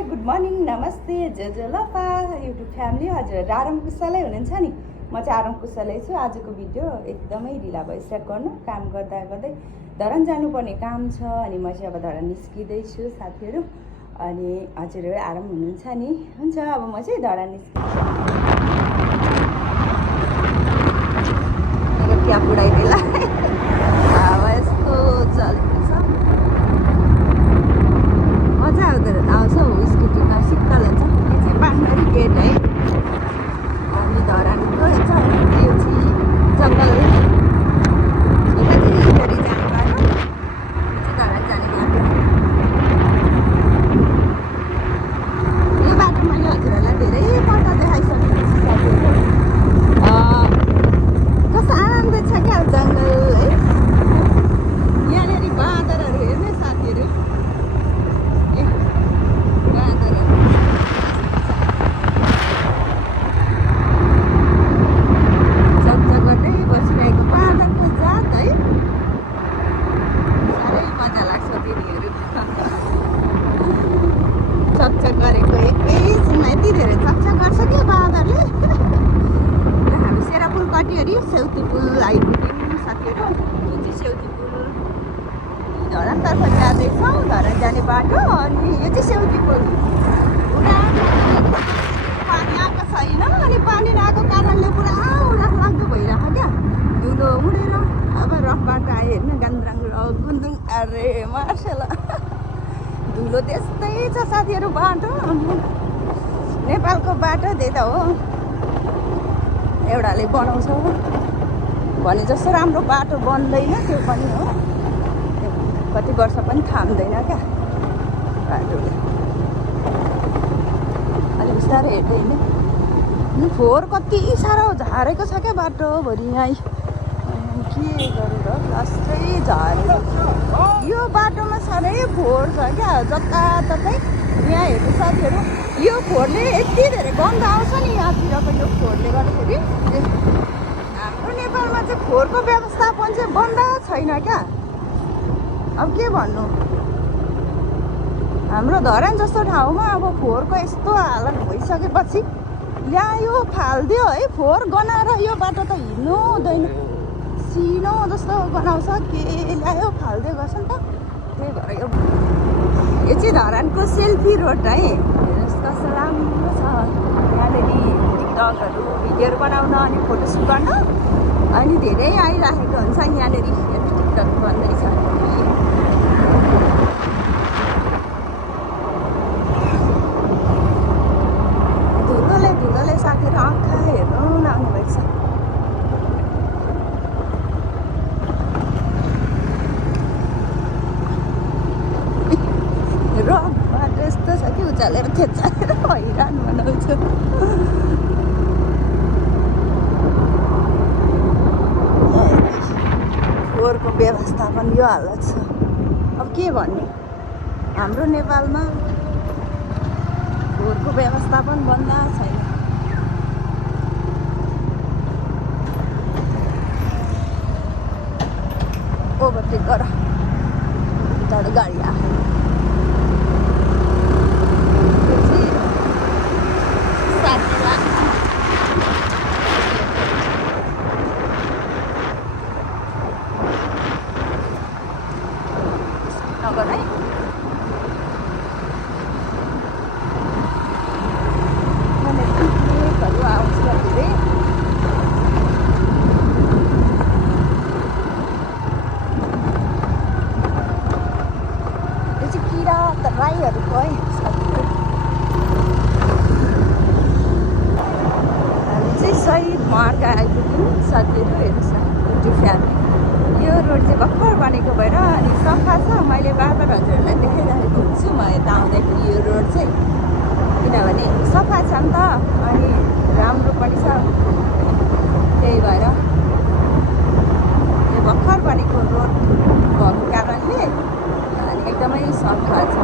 High good morning नमस्ते लफा YouTube family हजुरहरू आराम कुशलै हुनुहुन्छ नि। म चाहिँ आराम कुशलै छु। आजको भिडियो एकदमै ढिला भयो स्टार्ट गर्नु, काम गर्दा गर्दै धरान जानुपर्ने काम छ अनि म चाहिँ अब धरान निस्किँदैछु साथीहरू। अनि हजुरहरू आराम हुनुहुन्छ नि? हुन्छ, अब म चाहिँ धरान निस्किन्छु। क्याप उडाइदिएला हावा यस्तो चलेको छ, मजा आउँछ हौ स्कुटीमा सिक्कल हुन्छ। यो चाहिँ पानबारी गेट है, हामी धरानको यो चाहिँ जङ्गल फेरि जाने बाटो, यो चाहिँ धरान जाने बाटो। यो बाटो मैले हजुरहरूलाई धेरैपल्ट देखाइसकेको छु साथीहरू। कस्तो आनन्द छ क्या जङ्गल है। यहाँनिर बाँदरहरू हेर्ने साथीहरू, चकचक गरेको एकैछिनमा यति धेरै चकचक गर्छ क्या बाँदरले। हामी सेरापुल कटिहरी सेउती पुल आइपुग्यौँ साथीहरू। यो चाहिँ सेउती पुल, धरानतर्फ जाँदैछौँ, धरान जाने बाटो। अनि यो चाहिँ सेउती पुल, पानी आएको छैन अनि पानी नआएको कारणले पुरा उडाक लाग्दो भइरहेको क्या, धुलो उडेर। अब रफ बाटो आयो हेर्नु, गान्द्राङ गुन्दुङ अरे मार्सेला धुलो त्यस्तै छ साथीहरू बाटो। नेपालको बाटो त्यही त हो, एउटाले बनाउँछ भने जस्तो राम्रो बाटो बन्दैन, त्यो पनि हो। कति वर्ष पनि थाम्दैन क्या बाटोले, अलिक बिस्तारै हेर्दै हिँड्ने। फोहोर कति साह्रो झारेको छ क्या बाटोभरि यहीँ, के गरेर लास्टै झारेको छ। यो बाटोमा साह्रै फोहोर छ क्या जताततै। यहाँ हेर्नु साथीहरू, यो फोहोरले यति धेरै गन्ध आउँछ नि यहाँतिरको, यो फोहोरले गर्दाखेरि। हाम्रो नेपालमा चाहिँ फोहोरको व्यवस्थापन चाहिँ बन्द छैन क्या। अब के भन्नु, हाम्रो धरान जस्तो ठाउँमा अब फोहोरको यस्तो हालत भइसकेपछि ल्यायो फालिदियो है, फोहोर गनाएर यो बाटो त हिँड्नु हुँदैन, सिनो जस्तो बनाउँछ, के ल्यायो फालिदियो गर्छ नि त। त्यही भएर यो चाहिँ धरानको सेल्फी रोड है, हेर्नुहोस् कस्तो राम्रो छ। यहाँनिर टिकटकहरू भिडियोहरू बनाउन अनि फोटोसुट गर्न अनि धेरै आइराखेको हुन्छ यहाँनिर। टिकटक बन्दैछ, धुलोले साथीहरू आँखा हेर्नु नआउनु भएछ। रफ बाटो यस्तो छ कि उचालेर खेचाएर हैरान बनाउँछ। फोहोरको व्यवस्थापन यो हालत छ। अब के भन्ने, हाम्रो नेपालमा फोहोरको व्यवस्थापन बन्द छैन। ओभरटेक गर, उताबाट गाडी आयो। नगर है, आउँछ धेरै। यो चाहिँ किरा तराईहरूको है साथीहरू। हामी चाहिँ शहीद मार्ग आइपुग्यौँ साथीहरू। हेर्नुहोस् न युट्युब फ्यामिली, यो रोड चाहिँ भर्खर बनेको भएर अनि सफा छ। मैले बार बार हजुरहरूलाई देखाइरहेको हुन्छु म यता आउँदाखेरि यो रोड चाहिँ, किनभने सफा छ नि त अनि राम्रो पनि छ। त्यही भएर यो भर्खर बनेको रोड भएको कारणले अनि एकदमै सफा छ।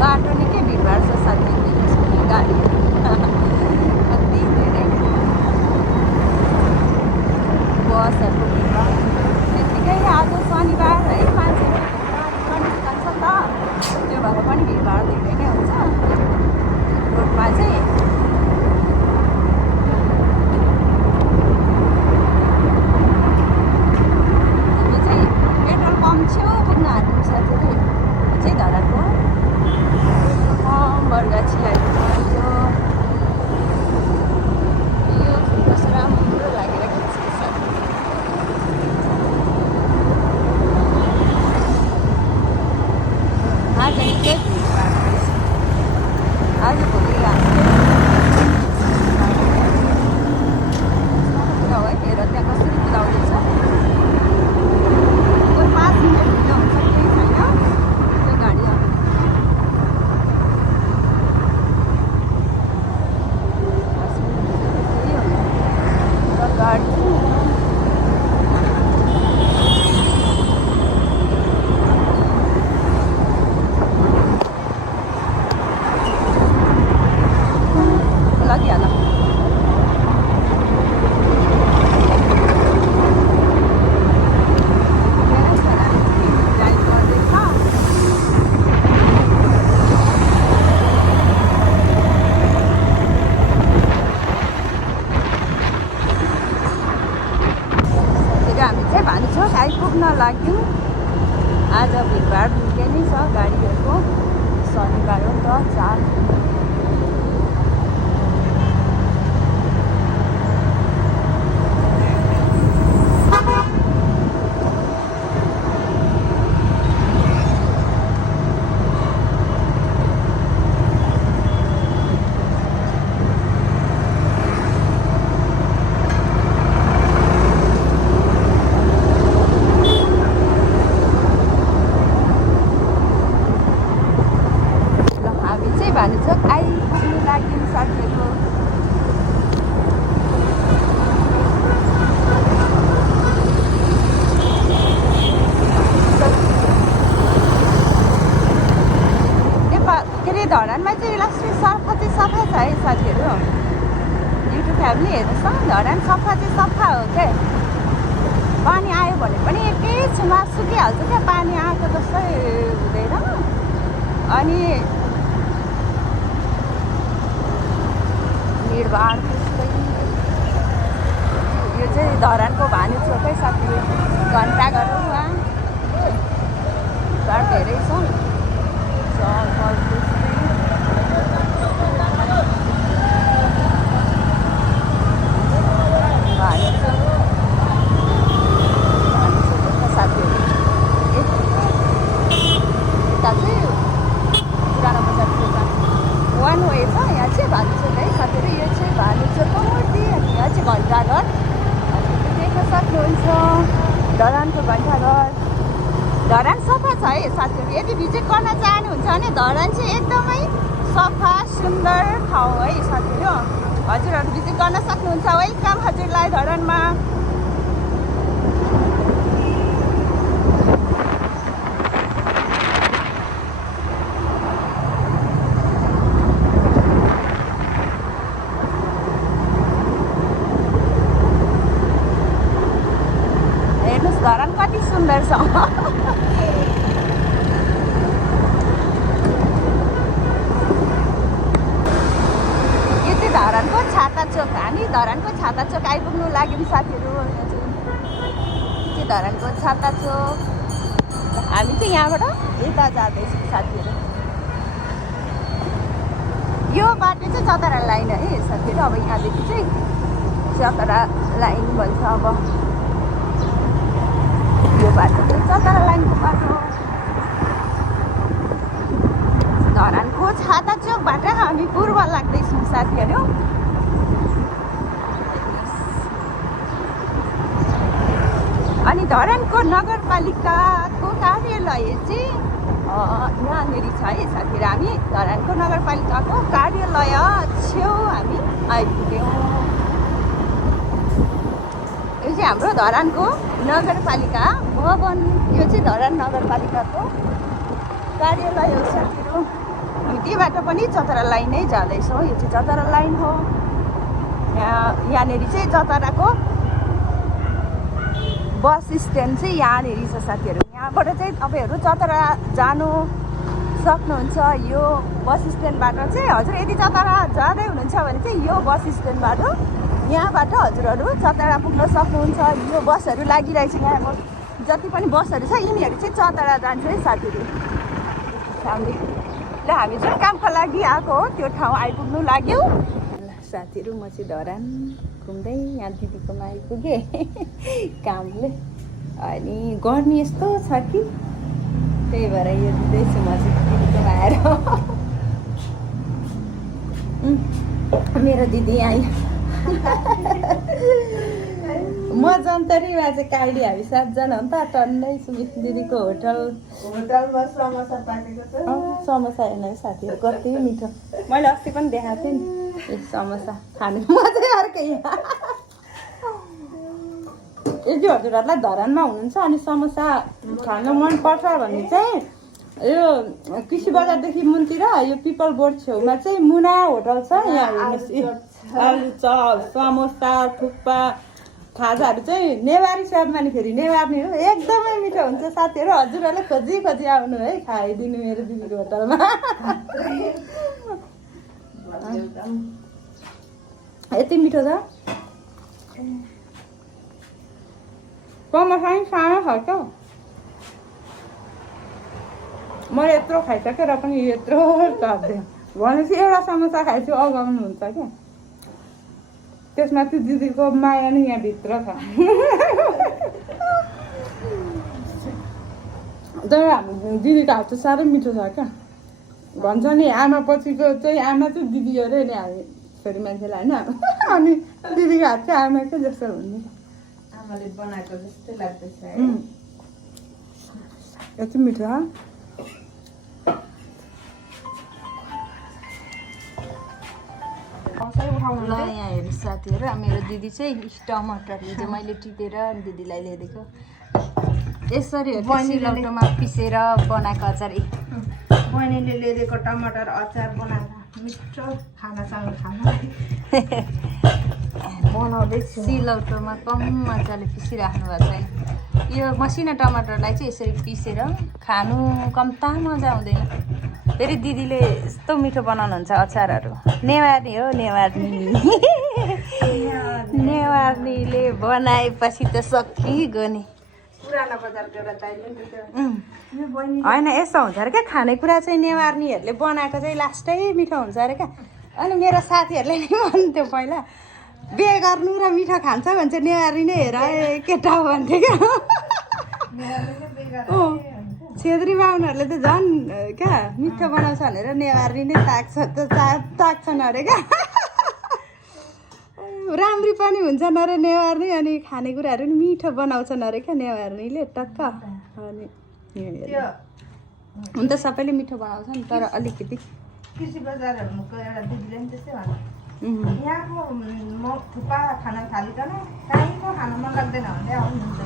बाटो निकै भिडभाड छ साथीहरू, गाडीहरू लगिहाल हामी चाहिँ भान्चोक आइपुग्न लाग्यौँ। आज भिडभाड निकै नै छ गाडीहरूको, शनिबार हो त 4। भान्चोक आइपुग्नु लाग्यौँ साथीहरू। के अरे धरानमा चाहिँ लास्टमा सफा चाहिँ सफा छ है साथीहरू। युट्युब फ्यामिली हेर्नुहोस् न, धरान सफा चाहिँ सफा हो क्या। पानी आयो भने पनि एकैछिनमा सुकिहाल्छ क्या, पानी आएको जस्तै हुँदैन। अनि भिडभाड यो चाहिँ धरानको भान्चोकै साथीहरू। घन्टाघर उहाँ घर धेरै छ। वान वे छ यहाँ चाहिँ भान्चोक है साथीहरू। यो चाहिँ भान्चोकको मूर्ति अनि यहाँ चाहिँ घन्टाघर देख्न सक्नुहुन्छ। धरानको घन्टाघर। धरान सफा छ है साथीहरू। यदि भिजिट गर्न चाहनुहुन्छ भने धरान चाहिँ एकदमै सफा सुन्दर ठाउँ है साथीहरू। हजुरहरू भिजिट गर्न सक्नुहुन्छ। वेलकम हजुरलाई धरानमा। धरान कति सुन्दर छ। यो चाहिँ धरानको छाता चोक। हामी धरानको छाता चोक आइपुग्नु लाग्यौँ साथीहरू। यो चाहिँ धरानको छाता चोक। हामी चाहिँ यहाँबाट यता जाँदैछौँ साथीहरू। यो बाटो चाहिँ चतरा लाइन है साथीहरू। अब यहाँदेखि चाहिँ चतरा लाइन भन्छ। अब यो बाटो चाहिँ चतरा लाइनको बाटो। धरानको छाता चोकबाट हामी पूर्व लाग्दैछौँ साथीहरू। अनि धरानको नगरपालिकाको कार्यालय चाहिँ यहाँनिर छ है साथीहरू। हामी धरानको नगरपालिकाको कार्यालय छेउ हामी आइपुग्यौँ। यो चाहिँ हाम्रो धरानको नगरपालिका भवन। यो चाहिँ धरान नगरपालिकाको कार्यालय हो साथीहरू। हामी त्यहीबाट पनि चतरा लाइन नै जाँदैछौँ। यो चाहिँ चतरा लाइन हो। यहाँनिर चाहिँ चतराको बस स्ट्यान्ड चाहिँ यहाँनिर छ साथीहरू। यहाँबाट चाहिँ तपाईँहरू चतरा जानु सक्नुहुन्छ। यो बस स्ट्यान्डबाट चाहिँ हजुर यदि चतरा जाँदै हुनुहुन्छ भने चाहिँ यो बस स्ट्यान्डबाट यहाँबाट हजुरहरू चतरा पुग्न सक्नुहुन्छ। यो बसहरू लागिरहेछ। यहाँको जति पनि बसहरू छ यिनीहरू चाहिँ चतरा जान्छ है साथीहरू। ल हामी जुन कामको लागि आएको हो त्यो ठाउँ आइपुग्नु लाग्यौँ। ल साथीहरू म चाहिँ धरान घुम्दै यहाँ दिदीकोमा आइपुगेँ कामले। अनि गर्मी यस्तो छ कि त्यही भएर यो दिँदैछु म चाहिँ दिदीकोमा आएर। मेरो दिदी यहाँ म जन्तरीमा चाहिँ काइली हामी 7 जना हो नि त। टन्नै सुमित दिदीको होटलमा समोसा पाकेको छ। समोसा हेर्नु साथीहरू कति मिठो। मैले अस्ति पनि देखाएको थिएँ नि समोसा खानु मजै अर्कै। यदि हजुरहरूलाई धरानमा हुनुहुन्छ अनि समोसा खानु मनपर्छ भने चाहिँ यो कृषि बजारदेखि मुनतिर यो पिपल बोर्ड छेउमा चाहिँ मुना होटल छ। यहाँ हेर्नुहोस् आलु चप समोसा थुक्पा खाजाहरू चाहिँ नेवारी स्वादमा नि फेरि नेवारी हो एकदमै मिठो हुन्छ साथीहरू। हजुरहरूले खोजी खोजी आउनु है खाइदिनु मेरो दिदीको होटलमा। यति मिठो छ समोसा नि सानो छ क्या मैले यत्रो खाइसकेँ र पनि यत्रो चप्दिएँ भनेपछि एउटा समोसा खाएपछि अगाउनुहुन्छ क्या त्यसमा चाहिँ दिदीको माया नै यहाँभित्र छ। तर हाम्रो दिदीको हात चाहिँ साह्रै मिठो छ क्या भन्छ नि आमा पछिको चाहिँ आमा चाहिँ दिदी अरे नि हामी छोरी मान्छेलाई होइन अनि दिदीको हात चाहिँ आमाकै जस्तो हुने आमाले बनाएको जस्तै लाग्दैछ यति मिठो ल यहाँ हेर्नु साथीहरू मेरो दिदी चाहिँ टमाटर हिजो मैले टिपेर दिदीलाई ल्याइदिएको यसरी सिलौटोमा पिसेर बनाएको अचार बहिनीले ल्याइदिएको टमाटर अचार बनाएर मिठो खानासँग खाना बनाउँदैछु। सिलौटोमा कम मजाले पिसिराख्नु भएको छ यो मसिना टमाटरलाई चाहिँ यसरी पिसेर खानु कम्ता मजा आउँदैन। फेरि दिदीले यस्तो मिठो बनाउनुहुन्छ अचारहरू नेवारी हो नेवारीले बनाएपछि त सकिगयो नि। पुरानो बजारको एउटा दाइले होइन यस्तो हुन्छ अरे क्या खानेकुरा चाहिँ नेवारीहरूले बनाएको चाहिँ लास्टै मिठो हुन्छ अरे क्या। अनि मेरो साथीहरूले नि भन्थ्यो पहिला बिहे गर्नु र मिठो खान्छ भन्छ नेवारी नै हेर केटा भन्थ्यो क्या। छेत्री बाहुनहरूले त झन् क्या मिठो बनाउँछ भनेर नेवारी नै ताक्छन् अरे क्या। राम्री पनि हुन्छन् अरे नेवारी अनि खानेकुराहरू नि मिठो बनाउँछन् अरे क्या नेवारीले टक्क। अनि हुन त सबैले मिठो बनाउँछन् तर अलिकति कृषि बजारहरूको एउटा दिदीले पनि त्यस्तै भन्नु यहाँको म थुक्पा खान थालिकन कहीँको खान मन लाग्दैन भन्दै आउनुहुन्छ।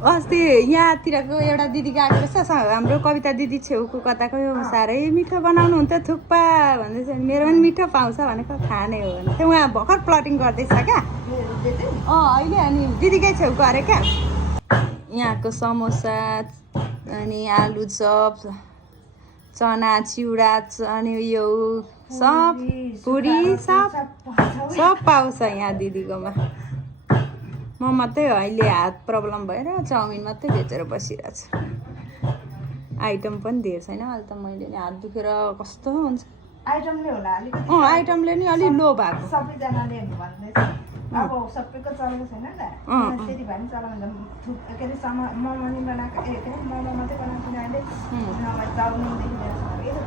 अस्ति यहाँतिरको एउटा दिदी गएको रहेछ हाम्रो कविता दिदी छेउको कताको साह्रै मिठो बनाउनुहुन्छ थुक्पा भन्दैछ मेरो पनि मिठो पाउँछ भनेको खाने हो भने चाहिँ उहाँ भर्खर प्लटिङ गर्दैछ क्या अहिले अनि दिदीकै छेउको अरे क्या। यहाँको समोसा अनि आलु चप चना चिउरा अनि यो सब पुरी सब पाउँछ यहाँ दिदीकोमा। म मात्रै हो अहिले हात प्रब्लम भएर चाउमिन मात्रै बेचेर बसिरहेको छु आइटम पनि धेर छैन अहिले त मैले नि हात दुखेर कस्तो हुन्छ आइटमले होला अलिकति आइटमले नि अलिक लो भएको सबैजनाले भन्दैछ अब सबैको चलेको छैन नि त त्यति भए पनि चलाउँदा के अरे मोमो नि बनाएको के अरे मोमो मात्रै बनाएको छैन अहिले नभए चाउमिनदेखि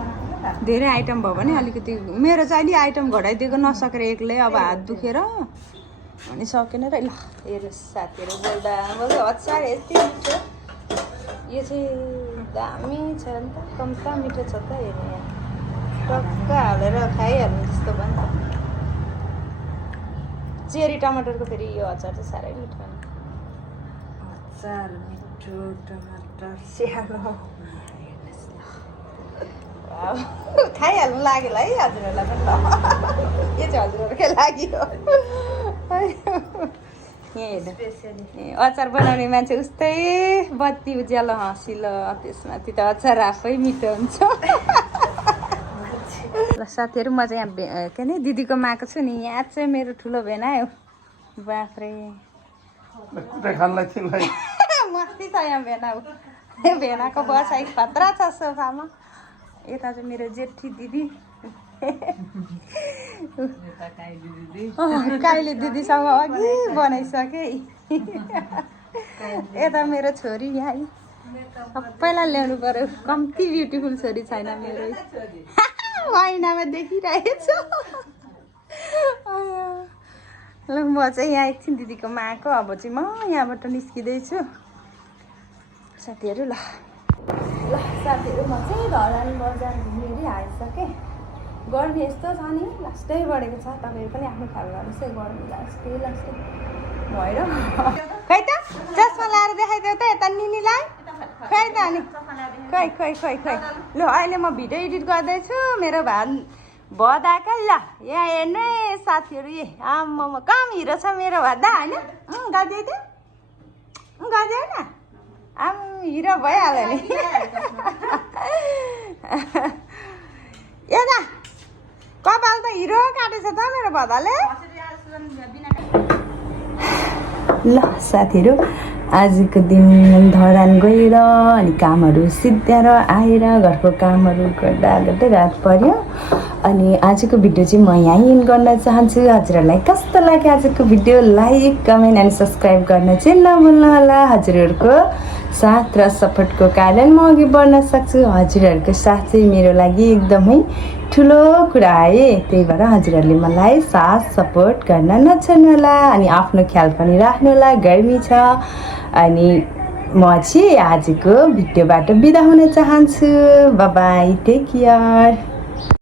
बनाएको धेरै आइटम भयो भने अलिकति मेरो चाहिँ अलि आइटम घटाइदिएको नसकेर एक्लै अब हात दुखेर अनि सकेन र ल हेर्नुहोस् साथीहरू बोल्दा बोल्दा अचार यति मिठो यो चाहिँ दामी छ नि त कम्ता मिठो छ त हेर्नु यहाँ टक्क हालेर खाइहाल्नु जस्तो भयो नि त। चेरी टमाटरको फेरि यो अचार चाहिँ साह्रै मिठो अचार मिठो टमाटर स्यालो खाइहाल्नु लाग्यो है हजुरहरूलाई पनि ल यो चाहिँ हजुरहरूकै लाग्यो यहाँ हेर्नु अचार बनाउने मान्छे उस्तै बत्ती उज्यालो हँसिलो त्यसमाथि त अचार आफै मिठो हुन्छ। ल साथीहरू म चाहिँ यहाँ के अरे दिदीको माएको छु नि यहाँ चाहिँ मेरो ठुलो भेना आयो बाख्रे मस्ती छ यहाँ भेना भेनाको बसाइ खतरा छ सोफामा। यता चाहिँ मेरो जेठी दिदी काइले दिदीसँग अघि बनाइसके यता मेरो छोरी यहाँ सबैलाई ल्याउनु पर्यो कम्ती ब्युटिफुल छोरी छैन मेरो महिनामा देखिरहेछु। ल म चाहिँ यहाँ एकछिन दिदीको माको अब चाहिँ म यहाँबाट निस्किँदैछु साथीहरू। ल साथीहरू म चाहिँ धरान बजार घुमेर आइसकेँ। गर्मी यस्तो छ नि लास्टै बढेको छ तपाईँहरू पनि आफ्नो ख्याल गर्नुहोस् है गर्मी लास्टै भएर खै त चस्मा लाएर देखाइदियो त यता निनीलाई खै त अनि खै ल अहिले म भिडियो एडिट गर्दैछु मेरो भदाका ल यहाँ हेर्नु है साथीहरू ए आम्मामा कम हिरो छ मेरो भदा होइन गाजे त गाजे होइन आम हिरो भइहाल्यो नि यता कपाल त हिरो काटेछ त मेरो भदाले ल साथीहरू आजको दिन धरान गएर अनि कामहरू सिद्ध्याएर आएर घरको कामहरू गर्दा गर्दै रात पर्यो अनि आजको भिडियो चाहिँ म यहीँ इन्ड गर्न चाहन्छु हजुरहरूलाई कस्तो लाग्यो आजको video like comment and subscribe गर्न चाहिँ नभुल्नु होला हजुरहरूको साथ र सपोर्टको कारण म अघि बढ्न सक्छु हजुरहरूको साथ चाहिँ मेरो लागि एकदमै ठुलो कुरा है त्यही भएर हजुरहरूले मलाई साथ सपोर्ट गर्न नछोड्नु होला अनि आफ्नो ख्याल पनि राख्नु होला गर्मी छ अनि म चाहिँ आजको भिडियोबाट बिदा हुन चाहन्छु बाई बाई टेक केयर